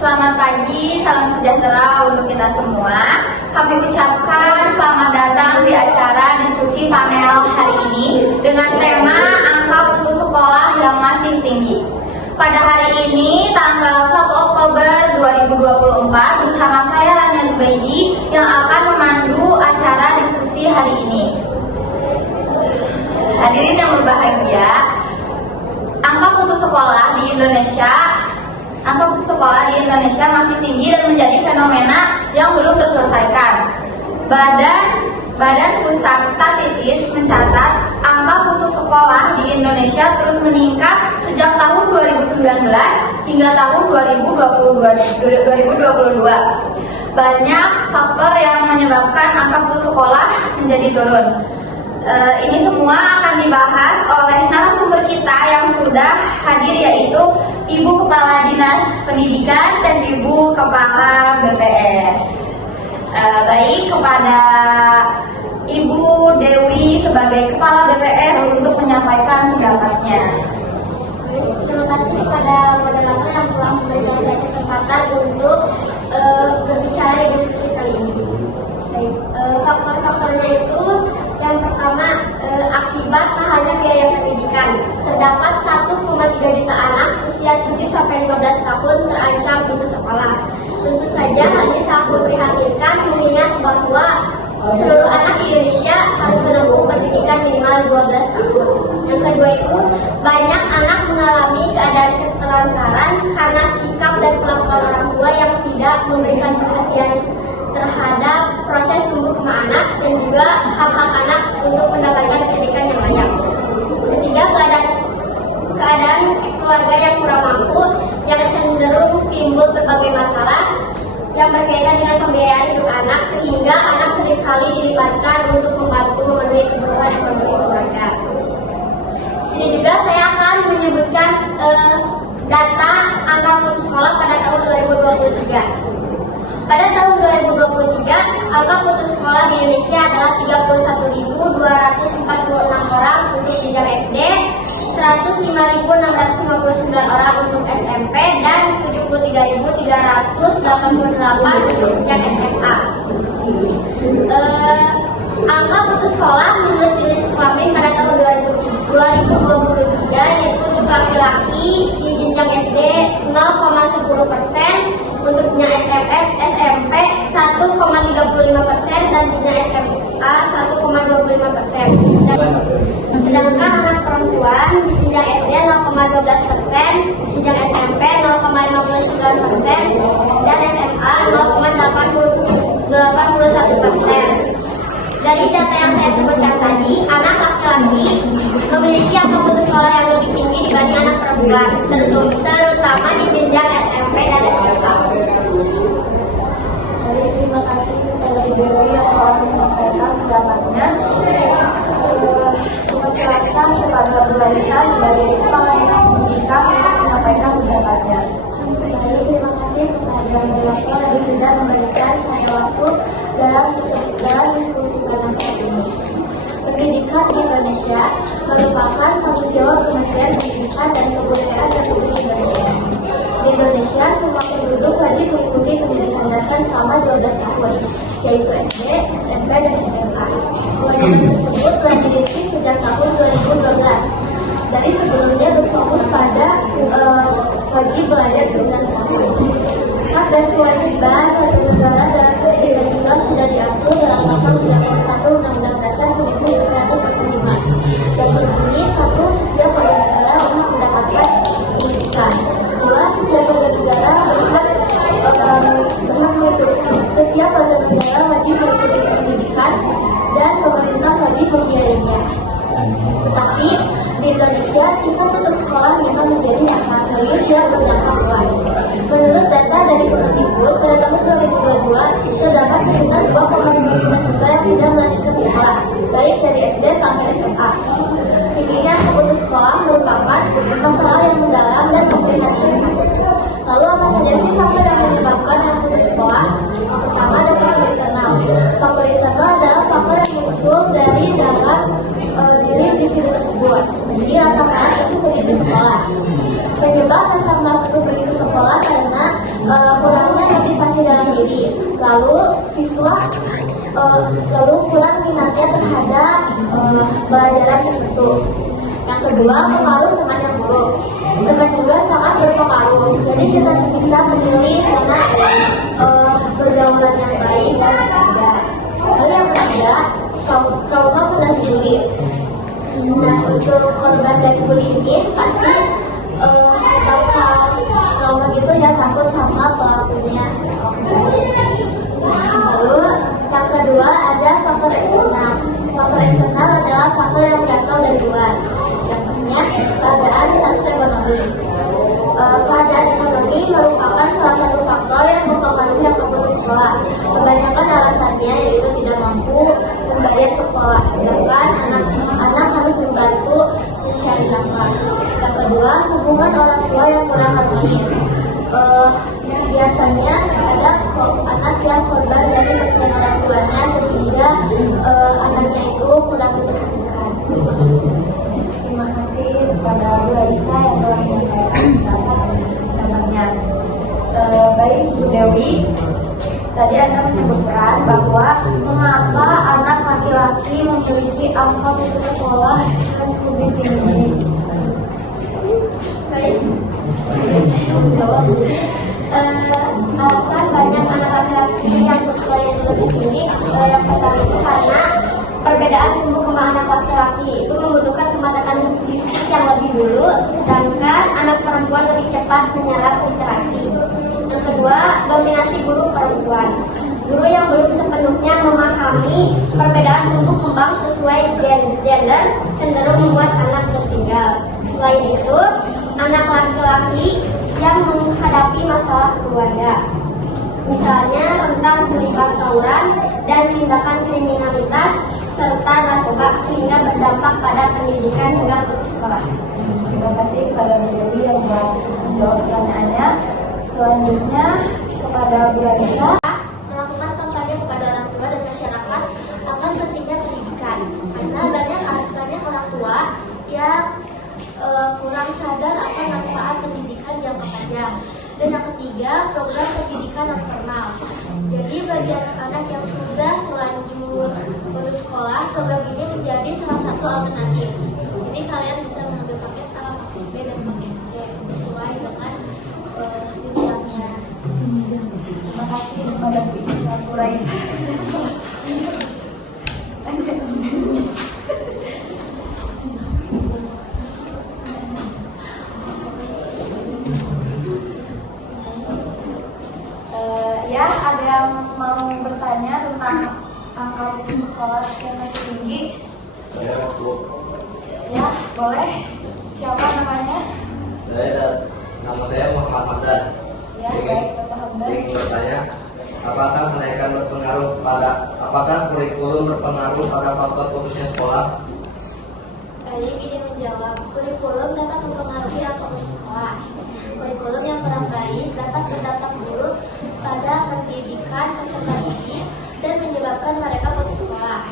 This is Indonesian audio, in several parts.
Selamat pagi, salam sejahtera untuk kita semua. Kami ucapkan selamat datang di acara diskusi panel hari ini dengan tema angka putus sekolah yang masih tinggi. Pada hari ini, tanggal 1 Oktober 2024, bersama saya Rania Zubaidi yang akan memandu acara diskusi hari ini. Hadirin yang berbahagia, angka putus sekolah di Indonesia masih tinggi dan menjadi fenomena yang belum terselesaikan. Badan Pusat Statistik mencatat angka putus sekolah di Indonesia terus meningkat sejak tahun 2019 hingga tahun 2022. Banyak faktor yang menyebabkan angka putus sekolah menjadi turun. Ini semua akan dibahas oleh narasumber kita yang sudah hadir, yaitu Ibu Kepala Dinas Pendidikan dan Ibu Kepala BPS. Baik, kepada Ibu Dewi sebagai Kepala BPS untuk menyampaikan pendapatnya. Terima kasih kepada moderator yang telah memberikan saya kesempatan untuk berbicara di diskusi kali ini. Baik, faktor-faktornya itu yang pertama, akibat mahalnya biaya pendidikan. Terdapat 1,3 juta anak usia 7-15 tahun terancam putus sekolah. Tentu saja hal ini sangat memprihatinkan mengingat bahwa seluruh anak di Indonesia harus menempuh pendidikan minimal 12 tahun. Yang kedua itu, banyak anak mengalami keadaan ketelantaran karena sikap dan kelakuan orang tua yang tidak memberikan perhatian terhadap proses tumbuh kembang anak dan juga hak-hak anak untuk mendapatkan pendidikan yang layak. Ketiga, keadaan keluarga yang kurang mampu yang cenderung timbul berbagai masalah yang berkaitan dengan pembiayaan hidup anak, sehingga anak seringkali dilibatkan untuk membantu memenuhi kebutuhan ekonomi keluarga. Sini juga saya akan menyebutkan data angka putus sekolah pada tahun 2023. Pada tahun 2023, angka putus sekolah di Indonesia adalah 31.246 orang untuk jenjang SD, 105.659 orang untuk SMP, dan 73.388 untuk jenjang SMA. Angka putus sekolah menurut jenis kelamin pada tahun 2023 yaitu untuk laki-laki di jenjang SD 0,10%, untuk jenjang SMP 1,35% dan jenjang SMA 1,25%. Sedangkan anak perempuan di jenjang SD 0,12%, jenjang SMP 0,59% dan SMA 0,81%. Dari data yang saya sebutkan tadi, anak laki-laki memiliki angka putus sekolah yang lebih tinggi dibanding anak perempuan, terutama di jenjang SMP dan SMA. Terima kasih kepada Ibu Dewi yang telah menyampaikan pendapatnya. Persilakan kepada Bu Laisa sebagai Kepala Dinas Pendidikan untuk menyampaikan pendapatnya. Terima kasih kepada moderator yang sudah memberikan saya waktu dalam diskusi panel ini. Pendidikan di Indonesia merupakan tanggung jawab Kementerian Pendidikan dan Kebudayaan Republik Indonesia. Di Indonesia, semua penduduk wajib mengikuti pendidikan dasar selama 12 tahun, yaitu SD, SMP, dan SMA. Kewajiban tersebut telah dirinci sejak tahun 2012. Dari sebelumnya berfokus pada wajib belajar 9 tahun. Hak dan kewajiban warga negara dalam pendidikan juga sudah diatur dalam pasal 31 Undang-Undang Dasar 1945 yang berbunyi: 1. Setiap warga negara berhak mendapatkan pendidikan. 2. Setiap warga negara setiap warga negara wajib mengikuti pendidikan dan pemerintah wajib membiayainya. Tetapi di Indonesia, tingkat putus sekolah memang menjadi masalah serius yang berdampak luas. Menurut data dari Kemendikbud, pada tahun 2022 terdapat sekitar 2,5 juta siswa yang tidak melanjutkan sekolah, baik dari lalu siswa lalu kurang minatnya terhadap pelajaran tertentu. Yang kedua, pengaruh teman yang buruk. Teman juga sangat berpengaruh. Jadi kita harus bisa memilih mana pergaulan yang baik dan tidak. Lalu yang ketiga, trauma pernah dibully. Nah, untuk korban dari bully ini pasti bakal trauma gitu ya, takut sama pelakunya. Lalu yang kedua ada faktor eksternal. Faktor eksternal adalah faktor yang berasal dari luar. Contohnya keadaan status ekonomi. Keadaan ekonomi merupakan salah satu faktor yang mempengaruhi yang putus sekolah. Kebanyakan alasannya yaitu tidak mampu membayar sekolah, sedangkan anak-anak harus membantu mencari nafkah. Yang kedua, hubungan orang tua yang kurang harmonis. Biasanya ada anak yang korban dari perceraian orang tuanya sehingga anaknya itu kurang diperhatikan. Terima kasih kepada Bu Raisa yang telah menyampaikan pendapatnya. Baik Bu Dewi, tadi Anda menyebutkan bahwa mengapa anak laki-laki memiliki angka putus sekolah yang lebih tinggi. Baik, saya menjawab. Alasan banyak anak laki-laki yang bersekolah yang lebih tinggi yang pertama itu karena perbedaan tumbuh kembang anak laki-laki itu membutuhkan kematangan fisik yang lebih dulu, sedangkan anak perempuan lebih cepat menyerap literasi. Yang kedua, dominasi guru perempuan. Guru yang belum sepenuhnya memahami perbedaan tumbuh kembang sesuai gender cenderung membuat anak tertinggal. Selain itu, anak laki-laki yang menghadapi masalah keluarga, misalnya rentan terlibat tawuran dan tindakan kriminalitas serta narkoba sehingga berdampak pada pendidikan hingga putus sekolah. Terima kasih kepada Bu Dewi yang telah menjawab pertanyaannya. Selanjutnya kepada Bu Raisa. Melakukan kampanye kepada orang tua dan masyarakat akan pentingnya pendidikan, karena banyak orang tua yang kurang sadar akan manfaat pendidikan jangka panjang. Dan yang ketiga, program pendidikan non formal. Jadi bagi anak-anak yang sudah terlanjur putus sekolah, program ini menjadi salah satu alternatif. Jadi kalian bisa mengambil paket A, paket B, dan paket C sesuai dengan jenjangnya. Terima kasih kepada Bu Isa Raisa. Ya, ada yang mau bertanya tentang angka putus sekolah yang masih tinggi? Saya Bu. Ya, boleh. Siapa namanya? Nama saya Muhammad Hamdan. Ya, baik, Bapak Hamdan. Ingin bertanya, apakah kurikulum berpengaruh pada faktor putusnya sekolah? Baik, ini menjawab. Kurikulum dapat mempengaruhi angka putus sekolah. Kurikulum yang kurang baik dapat berdampak buruk pada pendidikan peserta didik dan menyebabkan mereka putus sekolah.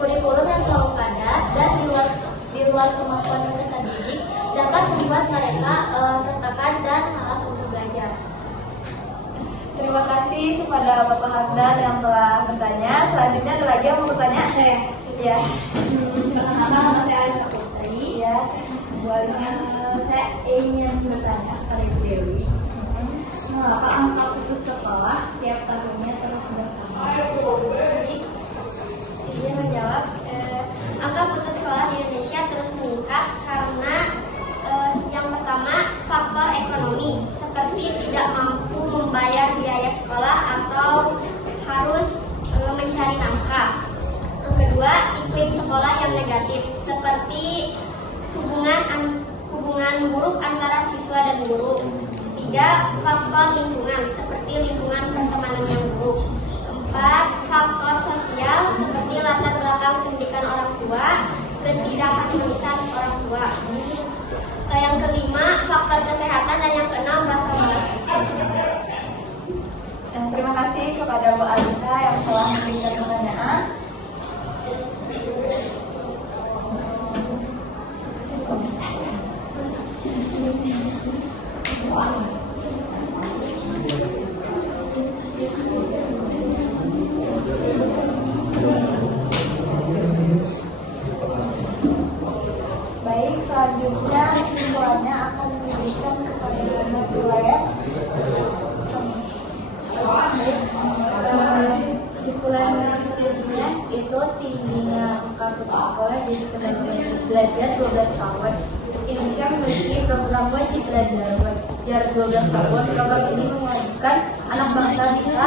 Kurikulum yang terlalu padat dan di luar kemampuan peserta didik dapat membuat mereka tertekan dan malas untuk belajar. Terima kasih kepada Bapak Hamdan yang telah bertanya. Selanjutnya ada lagi yang mau bertanya? Saya, Ya. perkenalkan nama saya Alisa Putri. Ya. Bu Alisa. Saya ingin bertanya kepada Ibu Dewi. Mengapa angka putus sekolah setiap tahunnya terus bertambah? Dia menjawab, angka putus sekolah di Indonesia terus meningkat karena yang pertama faktor ekonomi seperti tidak mampu membayar biaya sekolah atau harus mencari nafkah. Yang kedua, iklim sekolah yang negatif seperti hubungan buruk antara siswa dan guru. Tiga, faktor lingkungan seperti lingkungan pertemanan yang buruk. Empat, faktor sosial seperti latar belakang pendidikan orang tua dan tidak harmonisan orang tua. Yang kelima, faktor kesehatan, dan yang keenam, rasa malas. Terima kasih kepada Bu Alisa yang telah memberikan pertanyaan. sekolah jadi ketentuan belajar 12 tahun. Indonesia memiliki program wajib belajar 12 tahun. Program ini mewajibkan anak bangsa bisa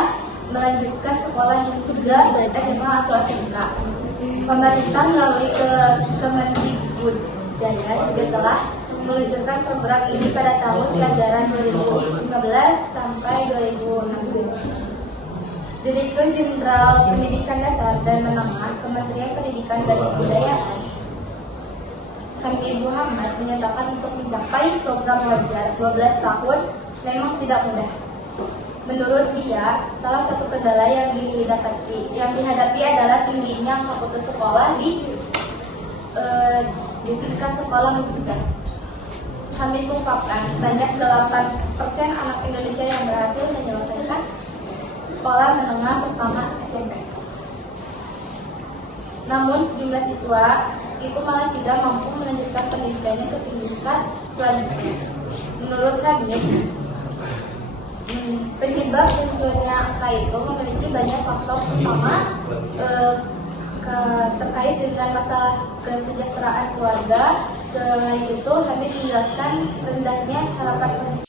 melanjutkan sekolah yang sudah SMA atau SMK. Pemerintah melalui Kemendikbudaya juga telah meluncurkan program ini pada tahun pelajaran 2015 sampai 2016. Direktur Jenderal Pendidikan Dasar dan Menengah Kementerian Pendidikan dan Kebudayaan Hamid Muhammad menyatakan untuk mencapai program wajar 12 tahun memang tidak mudah. Menurut dia, salah satu kendala yang dihadapi adalah tingginya angka putus sekolah di tingkat sekolah menengah. Hamid mengungkapkan sebanyak 8% anak Indonesia yang berhasil menyelesaikan sekolah menengah pertama SMP. Namun sejumlah siswa itu malah tidak mampu melanjutkan pendidikannya ke tingkat selanjutnya. Menurut Hamid, penyebab munculnya angka itu memiliki banyak faktor, terutama terkait dengan masalah kesejahteraan keluarga. Selain itu, Hamid menjelaskan rendahnya harapan positif